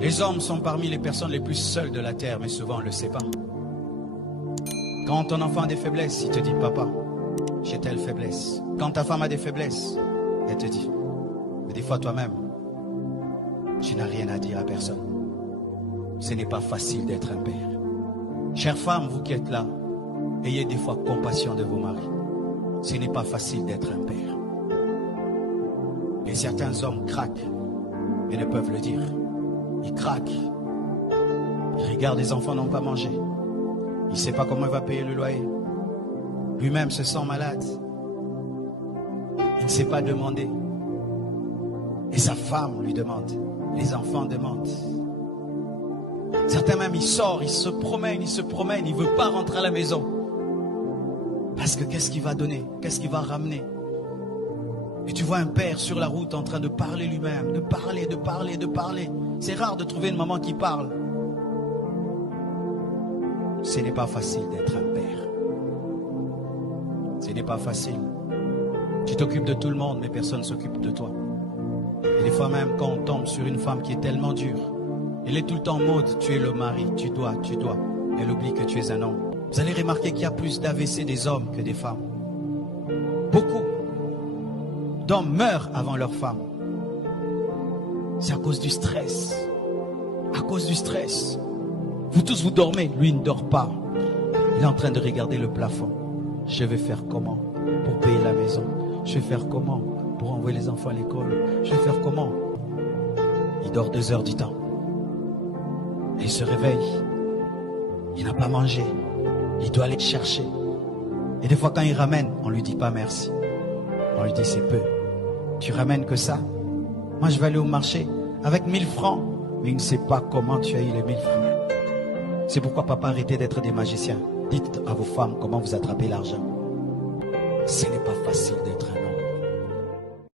Les hommes sont parmi les personnes les plus seules de la terre, mais souvent on ne le sait pas. Quand ton enfant a des faiblesses, il te dit, papa, j'ai telle faiblesse. Quand ta femme a des faiblesses, elle te dit, mais des fois toi-même, tu n'as rien à dire à personne. Ce n'est pas facile d'être un père. Chères femmes, vous qui êtes là, ayez des fois compassion de vos maris. Ce n'est pas facile d'être un père. Et certains hommes craquent, mais ne peuvent le dire. Ils craquent. Ils regardent les enfants n'ont pas mangé. Il ne sait pas comment il va payer le loyer. Lui-même se sent malade. Il ne sait pas demander. Et sa femme lui demande. Les enfants demandent. Certains même, il sort, il se promène, il ne veut pas rentrer à la maison. Parce que qu'est-ce qu'il va donner? Qu'est-ce qu'il va ramener? Et tu vois un père sur la route en train de parler lui-même, de parler. C'est rare de trouver une maman qui parle. Ce n'est pas facile d'être un père. Ce n'est pas facile. Tu t'occupes de tout le monde, mais personne ne s'occupe de toi. Et des fois même, quand on tombe sur une femme qui est tellement dure, elle est tout le temps en mode, tu es le mari, tu dois. Elle oublie que tu es un homme. Vous allez remarquer qu'il y a plus d'AVC des hommes que des femmes. Beaucoup d'hommes meurent avant leurs femmes. C'est à cause du stress. À cause du stress. Vous tous, vous dormez. Lui, il ne dort pas. Il est en train de regarder le plafond. Je vais faire comment pour payer la maison? Je vais faire comment pour envoyer les enfants à l'école? Je vais faire comment? Il dort 2 heures du temps. Et il se réveille. Il n'a pas mangé. Il doit aller chercher. Et des fois, quand il ramène, on ne lui dit pas merci. On lui dit c'est peu. Tu ramènes que ça? Moi, je vais aller au marché avec 1000 francs. Mais il ne sait pas comment tu as eu les 1000 francs. C'est pourquoi papa, arrêtez d'être des magiciens. Dites à vos femmes comment vous attrapez l'argent. Ce n'est pas facile d'être un